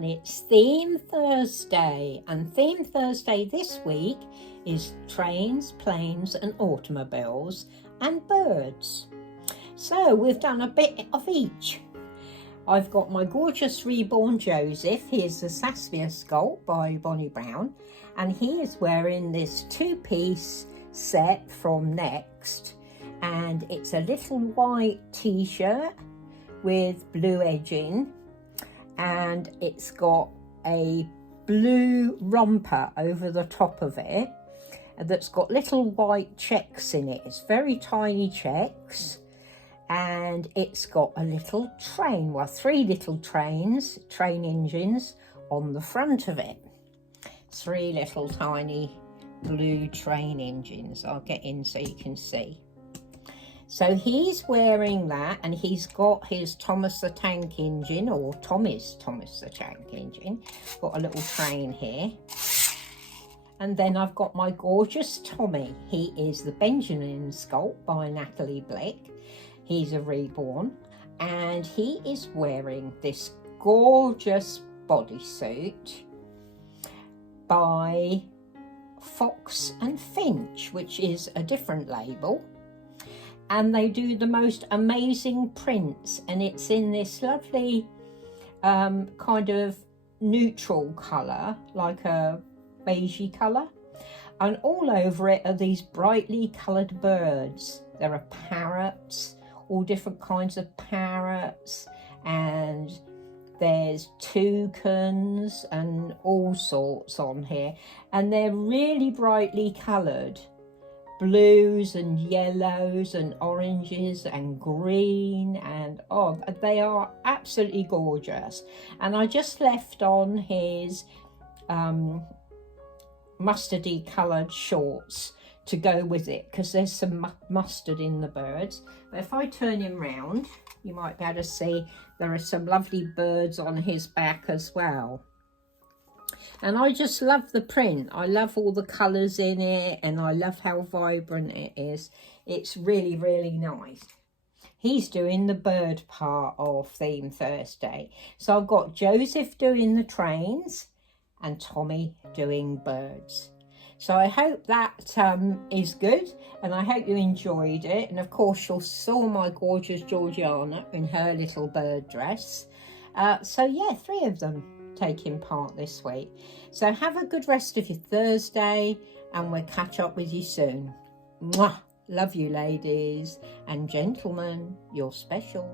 everyone, it's Theme Thursday, and Theme Thursday this week is trains, planes and automobiles and birds. So we've done a bit of each. I've got my gorgeous reborn Joseph. He's the Saskia sculpt by Bonnie Brown, and he is wearing this two-piece set from Next, and it's a little white t-shirt with blue edging, and it's got a blue romper over the top of it that's got little white checks in it. It's very tiny checks, and it's got a little train, well, 3 little train engines on the front of it. 3 little tiny blue train engines. I'll get in so you can see. So he's wearing that, and he's got his Thomas the Tank engine, or Tommy's Thomas the Tank engine. Got a little train here. And then I've got my gorgeous Tommy. He is the Benjamin sculpt by Natalie Blake. He's a reborn, and he is wearing this gorgeous bodysuit by Fox and Finch, which is a different label. And they do the most amazing prints, and it's in this lovely kind of neutral colour, like a beigey colour, and all over it are these brightly coloured birds. There are parrots, all different kinds of parrots, and there's toucans and all sorts on here, and they're really brightly coloured. Blues and yellows and oranges and green, and oh, they are absolutely gorgeous. And I just left on his mustardy coloured shorts to go with it, because there's some mustard in the birds. But if I turn him round, you might be able to see there are some lovely birds on his back as well. And I just love the print. I love all the colours in it, and I love how vibrant it is. It's really, really nice. He's doing the bird part of Theme Thursday. So I've got Joseph doing the trains and Tommy doing birds. So I hope that is good, and I hope you enjoyed it. And of course you saw my gorgeous Georgiana in her little bird dress. So yeah, 3 of them taking part this week. So have a good rest of your Thursday, and we'll catch up with you soon. Mwah! Love you, ladies and gentlemen. You're special.